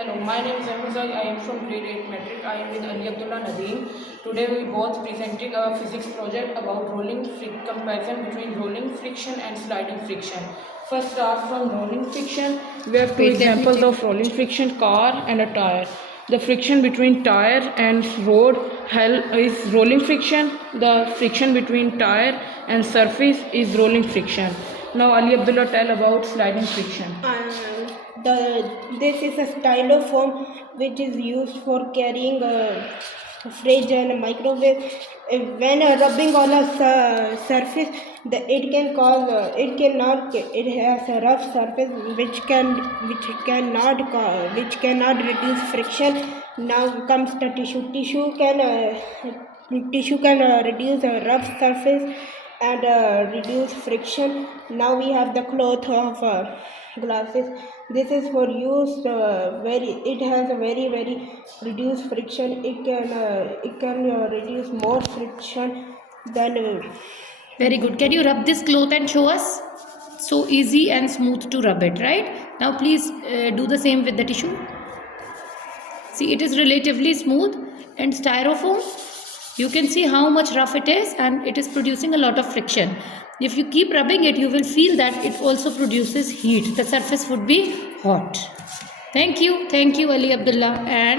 Hello, my name is Ahmazai. I am from grade 8 metric. I am with Ali Abdullah Nadeem. Today we both presenting a physics project about comparison between rolling friction and sliding friction. First start from rolling friction. We have two examples of rolling friction, car and a tire. The friction between tire and road is rolling friction. The friction between tire and surface is rolling friction. Now Ali Abdullah tell about sliding friction. This is a styrofoam which is used for carrying a fridge and a microwave. When rubbing on a surface, it has a rough surface which cannot reduce friction. Now comes the tissue. Tissue can reduce a rough surface and reduce friction. Now we have the cloth of glasses. This is for use it has a very reduced friction. It can reduce more friction than Very good. Can you rub this cloth and show us? So easy and smooth to rub it, right? Now please do the same with the tissue. See, it is relatively smooth, and styrofoam, you can see how much rough it is, and it is producing a lot of friction. If you keep rubbing it, you will feel that it also produces heat. The surface would be hot. Thank you, Ali Abdullah. And